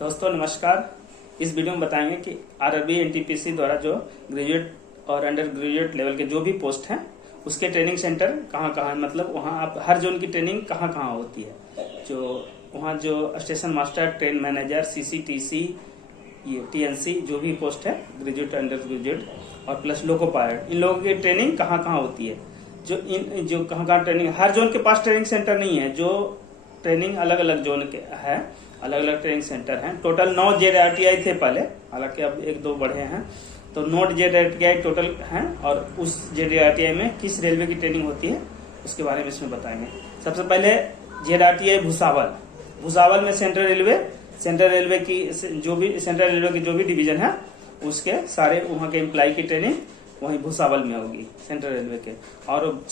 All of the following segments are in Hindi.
दोस्तों नमस्कार। इस वीडियो में बताएंगे कि आरआरबी एनटीपीसी द्वारा जो ग्रेजुएट और अंडर ग्रेजुएट लेवल के जो भी पोस्ट हैं उसके ट्रेनिंग सेंटर कहाँ कहाँ, मतलब वहाँ आप हर जोन की ट्रेनिंग कहाँ कहाँ होती है। जो वहाँ जो station master, train manager, CCTC, ये टीएनसी जो भी पोस्ट है ग्रेजुएट, अंडर ग्रेजुएट और प्लस लोको पायलट, इन लोगों की ट्रेनिंग कहाँ कहाँ होती है। जो कहाँ कहाँ ट्रेनिंग, हर जोन के पास ट्रेनिंग सेंटर नहीं है। जो ट्रेनिंग अलग अलग जोन के है, अलग अलग ट्रेनिंग सेंटर हैं। टोटल 9 जेडआरटीआई थे पहले, हालांकि अब 1-2 बढ़े हैं। तो 9 जेडआरटीआई टोटल हैं और उस जेडआरटीआई में किस रेलवे की ट्रेनिंग होती है उसके बारे में इसमें बताएंगे। सबसे पहले जेडआरटीआई भुसावल में सेंट्रल रेलवे की जो भी डिवीजन है उसके सारे वहाँ के एम्प्लॉय की ट्रेनिंग वहीं भुसावल में होगी, सेंट्रल रेलवे के। और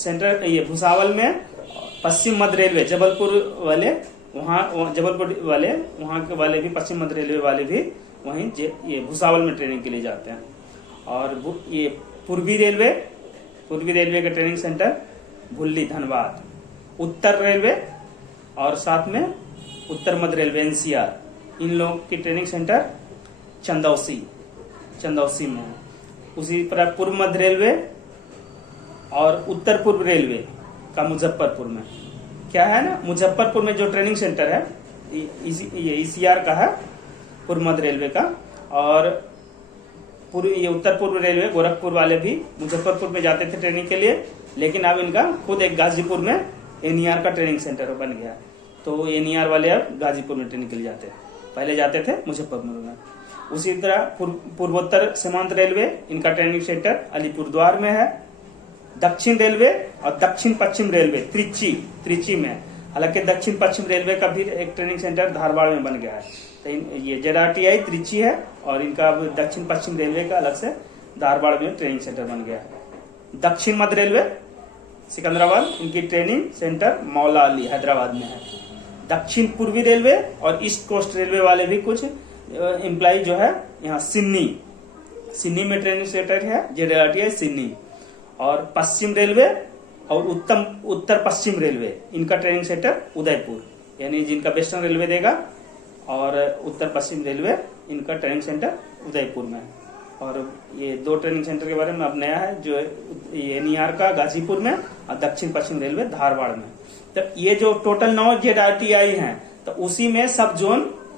ये भुसावल में पश्चिम मध्य रेलवे जबलपुर वाले, वहाँ के वाले भी, पश्चिम मध्य रेलवे वाले भी वहीं ये भुसावल में ट्रेनिंग के लिए जाते हैं। और ये पूर्वी रेलवे का ट्रेनिंग सेंटर भुल्ली धनबाद, उत्तर रेलवे और साथ में उत्तर मध्य रेलवे एनसीआर, इन लोगों की ट्रेनिंग सेंटर चंदौसी में है। उसी तरह पूर्व मध्य रेलवे और उत्तर पूर्व रेलवे का मुजफ्फरपुर में क्या है ना, मुजफ्फरपुर में जो ट्रेनिंग सेंटर है ये ईसीआर का है, पूर्व मध्य रेलवे का। और ये उत्तर पूर्व रेलवे गोरखपुर वाले भी मुजफ्फरपुर में जाते थे ट्रेनिंग के लिए, लेकिन अब इनका खुद एक गाजीपुर में एनईआर का ट्रेनिंग सेंटर बन गया। तो एनईआर वाले अब गाजीपुर में ट्रेनिंग के लिए जाते हैं, पहले जाते थे मुजफ्फरपुर में। उसी तरह पूर्वोत्तर सीमांत रेलवे, इनका ट्रेनिंग सेंटर अलीपुरद्वार में है। दक्षिण रेलवे और दक्षिण पश्चिम रेलवे त्रिची में, हालांकि दक्षिण पश्चिम रेलवे का भी एक ट्रेनिंग सेंटर धारवाड़ में बन गया है। तो ये जेडआरटीआई त्रिची है और इनका दक्षिण पश्चिम रेलवे का अलग से धारवाड़ में ट्रेनिंग सेंटर बन गया है। दक्षिण मध्य रेलवे सिकंदराबाद, इनकी ट्रेनिंग सेंटर मौला अली हैदराबाद में है। दक्षिण पूर्वी रेलवे और ईस्ट कोस्ट रेलवे वाले भी कुछ एम्प्लॉय जो है यहाँ सिन्नी में ट्रेनिंग सेंटर है, जेडआरटीआई सिन्नी। और पश्चिम रेलवे और उत्तर पश्चिम रेलवे, इनका ट्रेनिंग सेंटर उदयपुर, यानी जिनका वेस्टर्न रेलवे देगा, और उत्तर पश्चिम रेलवे इनका ट्रेनिंग सेंटर उदयपुर में है। और ये 2 ट्रेनिंग सेंटर के बारे में अब नया है, जो एनईआर का गाजीपुर में और दक्षिण पश्चिम रेलवे धारवाड़ में। तो ये जो टोटल 9 जेडआरटीआई हैं, तो उसी में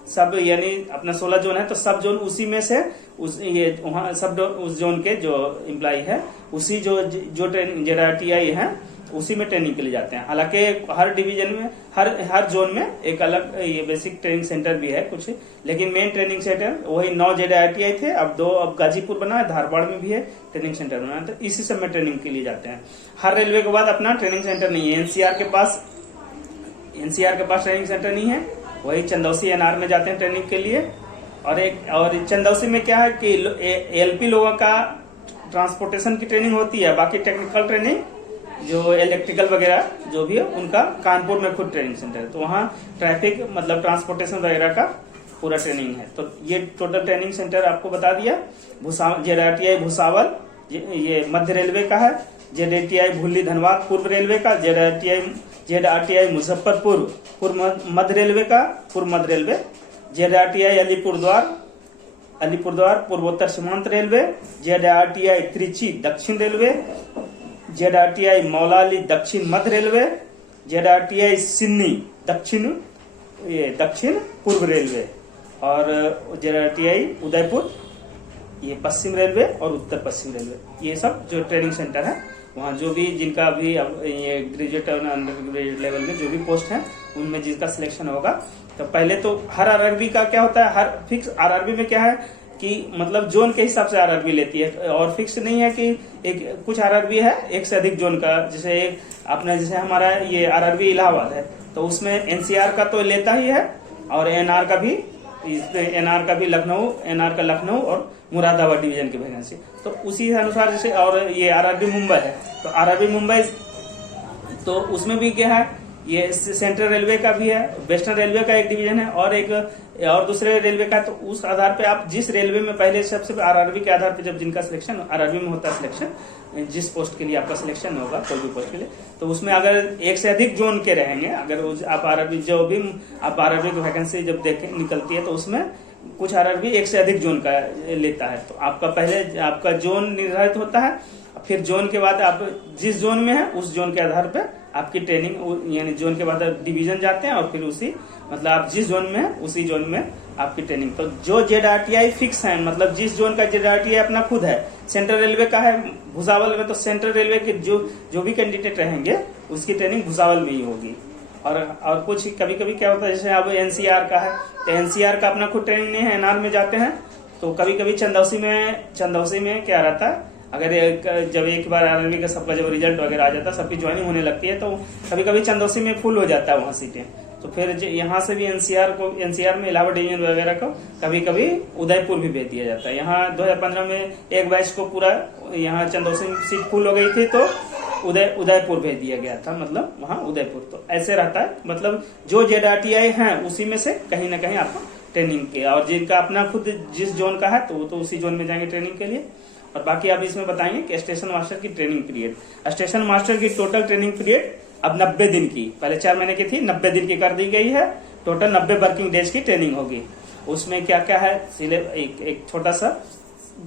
सब यानी अपना 16 जोन है, तो सब जोन उसी में से उस जोन के जो एम्प्लॉय है उसी जो जेडआरटीआई है उसी में ट्रेनिंग के लिए जाते हैं। हालांकि हर डिवीजन में, हर जोन में एक अलग ये बेसिक ट्रेनिंग सेंटर भी है कुछ, लेकिन मेन ट्रेनिंग सेंटर वही 9 जेडआरटीआई थे। अब गाजीपुर बना है, धारवाड़ में भी है ट्रेनिंग सेंटर बना है। तो इसी सब में ट्रेनिंग के लिए जाते हैं। हर रेलवे के बाद अपना ट्रेनिंग सेंटर नहीं है। एनसीआर के पास ट्रेनिंग सेंटर नहीं है, वही चंदौसी एनआर में जाते हैं ट्रेनिंग के लिए। और चंदौसी में क्या है कि एलपी लोगों का ट्रांसपोर्टेशन की ट्रेनिंग होती है, बाकी टेक्निकल ट्रेनिंग जो इलेक्ट्रिकल वगैरह जो भी है उनका कानपुर में खुद ट्रेनिंग सेंटर है। तो वहाँ ट्रैफिक मतलब ट्रांसपोर्टेशन वगैरह का पूरा ट्रेनिंग है। तो ये टोटल ट्रेनिंग सेंटर आपको बता दिया। जेडआरटीआई भुसावल ये मध्य रेलवे का है, जेडआरटीआई भुल्ली धनबाद पूर्व रेलवे का, जेडआरटीआई मुजफ्फरपुर पूर्व मध्य रेलवे, जेडआरटीआई अलीपुरद्वार पूर्वोत्तर सीमांत रेलवे, जेडआरटीआई त्रिची दक्षिण रेलवे, जेडआरटीआई मौला अली दक्षिण मध्य रेलवे, जेडआरटीआई सिन्नी दक्षिण पूर्व रेलवे, और जेडआरटीआई उदयपुर ये पश्चिम रेलवे और उत्तर पश्चिम रेलवे। ये सब जो ट्रेनिंग सेंटर है वहाँ जो भी जिनका भी ये ग्रेजुएट और अंडर ग्रेजुएट लेवल में जो भी पोस्ट है उनमें जिसका सिलेक्शन होगा, तो पहले तो हर आरआरबी का क्या होता है, हर फिक्स आरआरबी में क्या है कि मतलब जोन के हिसाब से आरआरबी लेती है, और फिक्स नहीं है कि एक कुछ आरआरबी है एक से अधिक जोन का। जैसे हमारा ये आरआरबी इलाहाबाद है, तो उसमें एनसीआर का तो लेता ही है, और एनआर का भी लखनऊ और मुरादाबाद डिवीजन की वैकेंसी। तो उसी अनुसार जैसे, और ये आरआरबी मुंबई है, तो आरआरबी मुंबई तो उसमें भी क्या है, ये सेंट्रल रेलवे का भी है, वेस्टर्न रेलवे का एक डिवीजन है और दूसरे रेलवे का। तो उस आधार पे आप जिस रेलवे में पहले सबसे आरआरबी के आधार पे जब जिनका सिलेक्शन आरआरबी में होता है सिलेक्शन, जिस पोस्ट के लिए आपका सिलेक्शन होगा, कोई भी पोस्ट के लिए, तो उसमें अगर एक से अधिक जोन के रहेंगे, अगर आप आरआरबी जो भी आप आरआरबी की वैकेंसी जब देखें निकलती है तो उसमें कुछ आरआरबी एक से अधिक जोन का लेता है। तो आपका पहले आपका जोन निर्धारित होता है, फिर जोन के बाद आप जिस जोन में है उस जोन के आधार पर आपकी ट्रेनिंग, यानी जोन के बाद डिवीजन जाते हैं और फिर उसी मतलब आप जिस जोन में है उसी जोन में आपकी ट्रेनिंग। तो जो ZRTI फिक्स है, मतलब जिस जोन का ZRTI अपना खुद है, सेंट्रल रेलवे का है भुसावल में, तो सेंट्रल रेलवे के जो भी कैंडिडेट रहेंगे उसकी ट्रेनिंग भुसावल में ही होगी। और कुछ कभी कभी क्या होता है, जैसे अब NCR का है तो NCR का अपना खुद ट्रेनिंग नहीं है, NR में जाते हैं। तो कभी कभी चंदौसी में क्या रहता है, अगर जब एक बार आरआरबी का सबका जब रिजल्ट वगैरह आ जाता है, सबकी ज्वाइनिंग होने लगती है, तो कभी कभी चंदौसी में फुल हो जाता है वहाँ सीटें। तो फिर यहाँ से भी NCR में इलाहाबाद डिवीजन वगैरह को कभी कभी उदयपुर भी भेज दिया जाता है। यहाँ 2015 में एक बैच को पूरा यहाँ चंदौसी में सीट फुल हो गई थी तो उदयपुर भेज दिया गया था, मतलब वहाँ उदयपुर। तो ऐसे रहता है, मतलब जो ZRTI है उसी में से कहीं ना कहीं आपको ट्रेनिंग के, और जिनका अपना खुद जिस जोन का है तो वो तो उसी जोन में जाएंगे ट्रेनिंग के लिए। और बाकी आप इसमें बताएंगे कि स्टेशन मास्टर की ट्रेनिंग पीरियड, स्टेशन मास्टर की टोटल ट्रेनिंग पीरियड अब 90 दिन की, पहले 4 महीने की थी, 90 दिन की कर दी गई है। टोटल 90 वर्किंग डेज की ट्रेनिंग होगी। उसमें क्या क्या है एक छोटा सा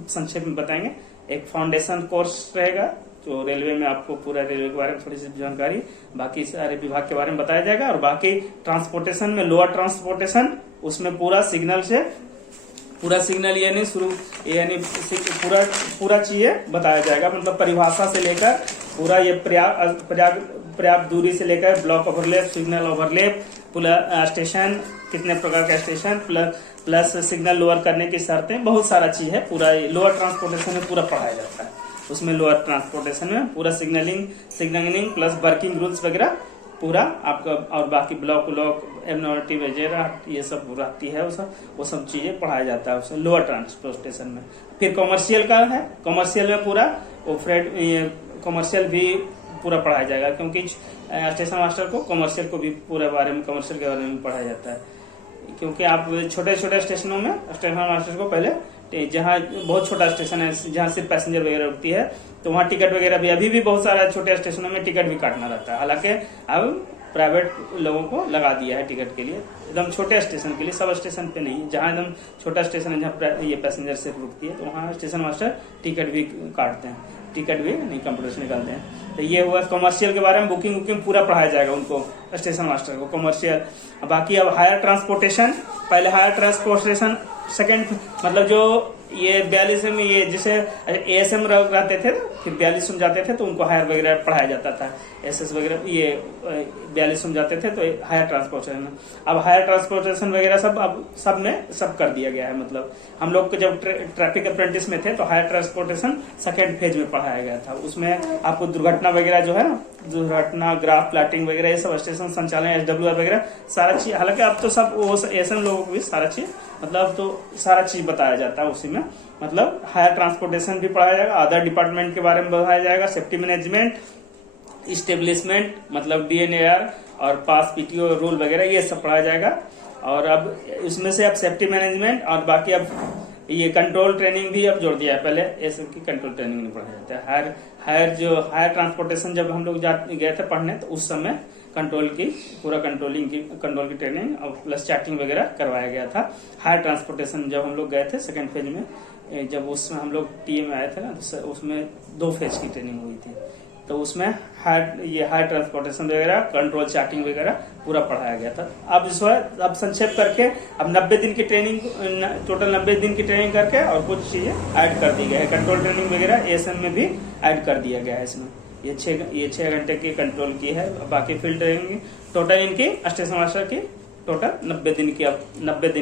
संक्षेप में बताएंगे। एक फाउंडेशन कोर्स रहेगा जो रेलवे में आपको पूरा रेलवे के बारे में थोड़ी सी जानकारी, बाकी सारे विभाग के बारे में बताया जाएगा। और बाकी ट्रांसपोर्टेशन में लोअर ट्रांसपोर्टेशन, उसमें पूरा सिग्नल यानी पूरा चीजें बताया जाएगा, मतलब परिभाषा से लेकर पूरा ये पर्याप्त दूरी से लेकर block overlap, signal overlap, station कितने प्रकार का स्टेशन, प्लस सिग्नल लोअर करने की शर्तें, बहुत सारा चीज है। पूरा लोअर ट्रांसपोर्टेशन में पूरा पढ़ाया जाता है। उसमें लोअर ट्रांसपोर्टेशन में पूरा सिग्नलिंग प्लस वर्किंग रूल्स वगैरह पूरा आपका, और बाकी ब्लॉक एबनॉर्मलिटी वगैरह ये सब रहती है, वो सब चीजें पढ़ाया जाता है उसमें लोअर ट्रांसपोर्टेशन में। फिर कॉमर्शियल का है, कॉमर्शियल में पूरा कॉमर्शियल भी पूरा पढ़ाया जाएगा, क्योंकि स्टेशन मास्टर को कॉमर्शियल को भी पूरे बारे में, कॉमर्शियल के बारे में पढ़ाया जाता है। क्योंकि आप छोटे छोटे स्टेशनों में स्टेशन मास्टर को पहले, जहाँ बहुत छोटा स्टेशन है जहाँ सिर्फ पैसेंजर वगैरह उठती है, तो वहाँ टिकट वगैरह भी अभी भी बहुत सारा छोटे स्टेशनों में टिकट भी काटना रहता है। हालांकि अब प्राइवेट लोगों को लगा दिया है टिकट के लिए, एकदम छोटे स्टेशन के लिए, सब स्टेशन पे नहीं। जहाँ एकदम छोटा स्टेशन है जहाँ ये पैसेंजर सिर्फ रुकती है, तो वहाँ स्टेशन मास्टर टिकट भी काटते हैं, टिकट भी नहीं कंप्यूटर से निकालते हैं। तो ये हुआ कॉमर्शियल के बारे में, बुकिंग पूरा पढ़ाया जाएगा उनको, स्टेशन मास्टर को कॉमर्शियल। बाकी अब हायर ट्रांसपोर्टेशन, पहले हायर ट्रांसपोर्टेशन सेकंड, मतलब जो ये 42 में ये जैसे ASM रहते थे, फिर 42 में जाते थे तो उनको हायर वगैरह पढ़ाया जाता था, SS वगैरह, ये 42 में जाते थे तो हायर ट्रांसपोर्टेशन। अब हायर ट्रांसपोर्टेशन वगैरह सब कर दिया गया है। मतलब हम लोग को जब ट्रैफिक अप्रेंटिस में थे तो हायर ट्रांसपोर्टेशन सेकेंड फेज में पढ़ाया गया था। उसमें आपको दुर्घटना वगैरह जो है ना, दुर्घटना ग्राफ प्लाटिंग वगैरह, ये सब स्टेशन संचालन SWR वगैरह सारा चीज, हालांकि अब तो सब वो ASM लोगों को भी सारा चीज, मतलब तो सारा चीज बताया जाता है उसी में। मतलब हायर ट्रांसपोर्टेशन भी पढ़ाया जाएगा, अदर डिपार्टमेंट के बारे में बताया जाएगा, सेफ्टी मैनेजमेंट, इस्टेब्लिशमेंट मतलब DNAR और पास PTO रूल वगैरह ये सब पढ़ाया जाएगा। और अब इसमें से अब सेफ्टी मैनेजमेंट और बाकी अब ये कंट्रोल ट्रेनिंग भी अब जोड़ दिया है, पहले ये सब की कंट्रोल ट्रेनिंग नहीं पढ़ाया जाता है। हायर ट्रांसपोर्टेशन जब हम लोग गए थे पढ़ने तो उस समय कंट्रोल की कंट्रोल की ट्रेनिंग और प्लस चैटिंग वगैरह करवाया गया था। हायर ट्रांसपोर्टेशन जब हम लोग गए थे सेकंड फेज में, जब उसमें हम लोग टीम में आए थे ना, तो उसमें 2 फेज की ट्रेनिंग हुई थी। तो उसमें हायर ट्रांसपोर्टेशन वगैरह, कंट्रोल चैटिंग वगैरह पूरा पढ़ाया गया था। अब संक्षेप करके अब 90 दिन की ट्रेनिंग, टोटल 90 दिन की ट्रेनिंग करके और कुछ चीजें ऐड कर दी गई है। कंट्रोल ट्रेनिंग वगैरह ASM में भी ऐड कर दिया गया है इसमें। ये 6 घंटे की कंट्रोल की है। बाकी फील्ड ट्रेनिंग टोटल इनकी स्टेशन मास्टर की टोटल 90 दिन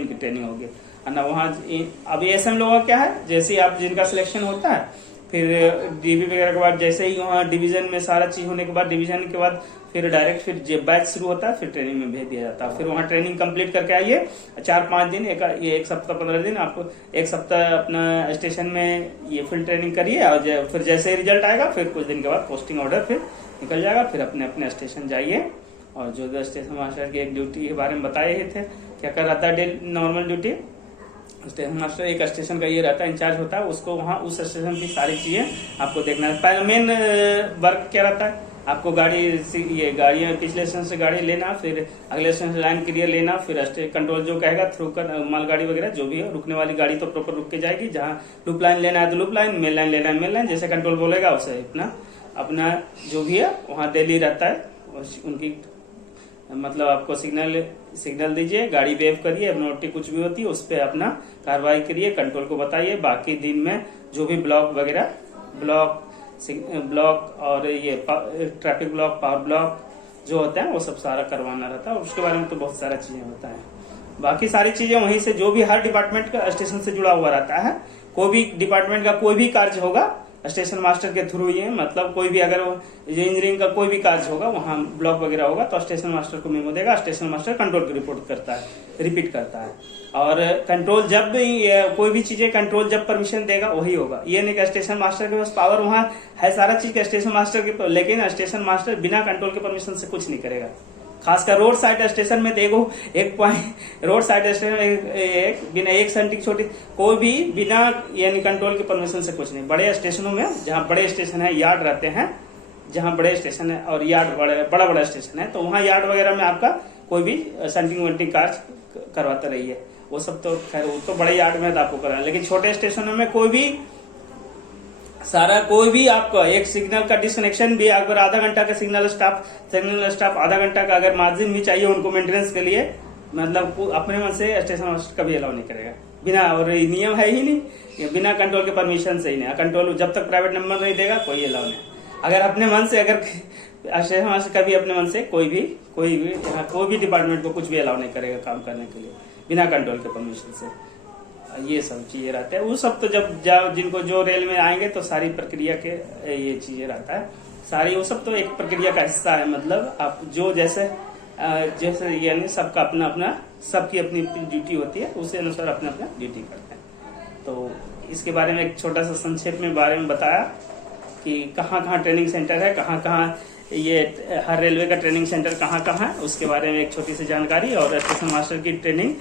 की ट्रेनिंग होगी। ना वहाँ अब ASM लोगों का क्या है, जैसे आप जिनका सिलेक्शन होता है फिर DB वगैरह के बाद, जैसे ही वहाँ डिवीजन में सारा चीज होने के बाद, डिवीजन के बाद फिर डायरेक्ट फिर बैच शुरू होता है, फिर ट्रेनिंग में भेज दिया जाता है। फिर वहाँ ट्रेनिंग कंप्लीट करके आइए, 4-5 दिन, एक सप्ताह 15 दिन, आपको एक सप्ताह अपना स्टेशन में ये फील्ड ट्रेनिंग करिए। और फिर जैसे ही रिजल्ट आएगा फिर कुछ दिन के बाद पोस्टिंग ऑर्डर फिर निकल जाएगा, फिर अपने अपने स्टेशन जाइए। और जो स्टेशन मास्टर की एक ड्यूटी के बारे में बताए ही थे, क्या कर रहा था नॉर्मल ड्यूटी, स्टेशन मास्टर एक स्टेशन का ये रहता है, इंचार्ज होता है, उसको वहाँ उस स्टेशन की सारी चीजें आपको देखना है। पहले मेन वर्क क्या रहता है, आपको गाड़ियाँ पिछले स्टेशन से गाड़ी लेना, फिर अगले स्टेशन से लाइन क्लियर लेना, फिर कंट्रोल जो कहेगा थ्रू कर मालगाड़ी वगैरह जो भी है, रुकने वाली गाड़ी तो प्रॉपर रुक के जाएगी, जहाँ लूप लाइन लेना है तो लूप लाइन, मेन लाइन लेना है मेन लाइन, जैसे कंट्रोल बोलेगा उसे अपना जो भी है वहाँ डेली रहता है। उनकी मतलब आपको सिग्नल दीजिए, गाड़ी वेव करिए, एबनॉर्मलिटी कुछ भी होती है उस पर अपना कार्रवाई करिए, कंट्रोल को बताइए। बाकी दिन में जो भी ब्लॉक वगैरह ब्लॉक और ये ट्रैफिक ब्लॉक, पावर ब्लॉक जो होते हैं वो सब सारा करवाना रहता है। उसके बारे में तो बहुत सारा चीजें होता है। बाकी सारी चीजें वहीं से जो भी हर डिपार्टमेंट का स्टेशन से जुड़ा हुआ रहता है, कोई भी डिपार्टमेंट का कोई भी कार्य होगा स्टेशन मास्टर के थ्रू ही है। मतलब कोई भी अगर इंजीनियरिंग का कोई भी कार्य होगा, वहाँ ब्लॉक वगैरह होगा तो स्टेशन मास्टर को मेमो देगा, स्टेशन मास्टर कंट्रोल की रिपोर्ट करता है, रिपीट करता है। और कंट्रोल जब भी कोई भी चीजें कंट्रोल जब परमिशन देगा वही होगा। ये नहीं कि स्टेशन मास्टर के पास पावर वहाँ है सारा चीज का स्टेशन मास्टर के, लेकिन स्टेशन मास्टर बिना कंट्रोल के परमिशन से कुछ नहीं करेगा। खासकर रोड साइड स्टेशन में देखो, एक पॉइंट रोड साइड स्टेशन में बिना एक सेंटिक छोटी कोई भी बिना यानी कंट्रोल की परमिशन से कुछ नहीं। बड़े स्टेशनों में जहाँ बड़े स्टेशन है, यार्ड रहते हैं, जहाँ बड़े स्टेशन है और यार्ड बड़ा स्टेशन है, तो वहाँ यार्ड वगैरह में आपका कोई भी सेंटिंग वेंटिंग कार्य करवाते रहिए। वो सब तो खैर वो तो बड़े यार्ड में आपको करना है, लेकिन छोटे स्टेशनों में कोई भी आपको एक सिग्नल का डिस्कनेक्शन भी, अगर आधा घंटा का सिग्नल स्टाफ आधा घंटा का अगर मार्जिन भी चाहिए उनको मेंटेनेंस के लिए, मतलब अपने मन से स्टेशन मास्टर कभी अलाउ नहीं करेगा बिना, और नियम है ही नहीं, बिना कंट्रोल के परमिशन से ही नहीं। कंट्रोल जब तक प्राइवेट नंबर नहीं देगा कोई अलाउ नहीं। अगर अपने मन से अगर स्टेशन मास्टर कभी अपने मन से कोई भी डिपार्टमेंट को कुछ भी अलाउ नहीं करेगा काम करने के लिए बिना कंट्रोल के परमिशन से। ये सब चीजें रहते हैं। वो सब तो जब जिनको जो रेल में आएंगे तो सारी प्रक्रिया के ये चीजें रहता है सारी, वो सब तो एक प्रक्रिया का हिस्सा है। मतलब आप जो जैसे यानी सबका अपना सबकी अपनी ड्यूटी होती है, उसी अनुसार अपना ड्यूटी करते हैं। तो इसके बारे में एक छोटा सा संक्षेप में बारे में बताया कि कहाँ ट्रेनिंग सेंटर है, कहाँ ये हर रेलवे का ट्रेनिंग सेंटर कहाँ है, उसके बारे में एक छोटी सी जानकारी। और स्टेशन मास्टर की ट्रेनिंग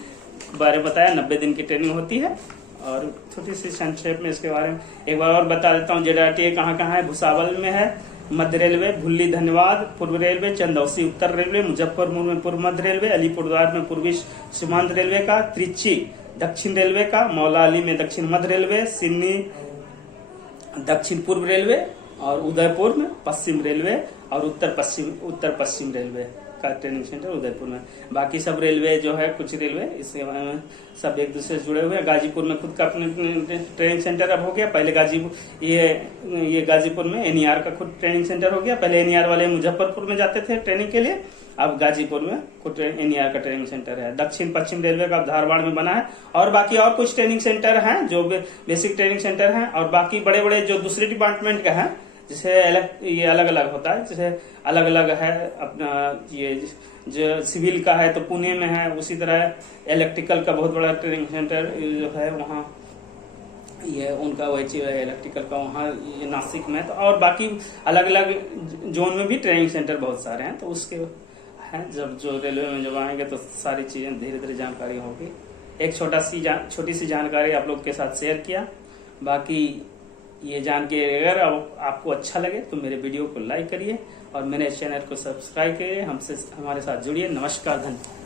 बारे में बताया, 90 दिन की ट्रेनिंग होती है। और छोटी सी संक्षेप में इसके बारे में एक बार और बता देता हूँ। जेडआरटीए कहाँ है, भुसावल में है, मध्य रेलवे भुल्ली धन्यवाद पूर्व रेलवे, चंदौसी उत्तर रेलवे, मुजफ्फरपुर में पूर्व मध्य रेलवे, अलीपुरद्वार में पूर्वी सीमांत रेलवे का, त्रिची दक्षिण रेलवे का, मौलाली में दक्षिण मध्य रेलवे, सिन्नी दक्षिण पूर्व रेलवे, और उदयपुर में पश्चिम रेलवे, और उत्तर पश्चिम रेलवे का ट्रेनिंग सेंटर उदयपुर में। बाकी सब रेलवे जो है, कुछ रेलवे इसके बारे में सब एक दूसरे से जुड़े हुए हैं। गाजीपुर में खुद का ट्रेनिंग सेंटर अब हो गया। पहले ये गाजीपुर में एनईआर का खुद ट्रेनिंग सेंटर हो गया। पहले एनईआर वाले मुजफ्फरपुर में जाते थे ट्रेनिंग के लिए, अब गाजीपुर में खुद एनईआर का ट्रेनिंग सेंटर है। दक्षिण पश्चिम रेलवे का धारवाड़ में बना है। और बाकी और कुछ ट्रेनिंग सेंटर हैं जो बेसिक ट्रेनिंग सेंटर हैं, और बाकी बड़े बड़े जो दूसरे डिपार्टमेंट का है, जैसे ये अलग अलग होता है, जैसे अलग अलग है अपना ये जो सिविल का है तो पुणे में है, उसी तरह इलेक्ट्रिकल का बहुत बड़ा ट्रेनिंग सेंटर जो है वहाँ ये उनका वही चीज है, इलेक्ट्रिकल का वहाँ ये नासिक में। तो और बाकी अलग अलग जोन में भी ट्रेनिंग सेंटर बहुत सारे हैं, तो उसके हैं जब जो रेलवे में जब आएंगे तो सारी चीजें धीरे धीरे जानकारी होगी। एक छोटी सी जानकारी आप लोग के साथ शेयर किया। बाकी ये जान के अगर आपको अच्छा लगे तो मेरे वीडियो को लाइक करिए और मेरे चैनल को सब्सक्राइब करिए, हमारे साथ जुड़िए। नमस्कार, धन्यवाद।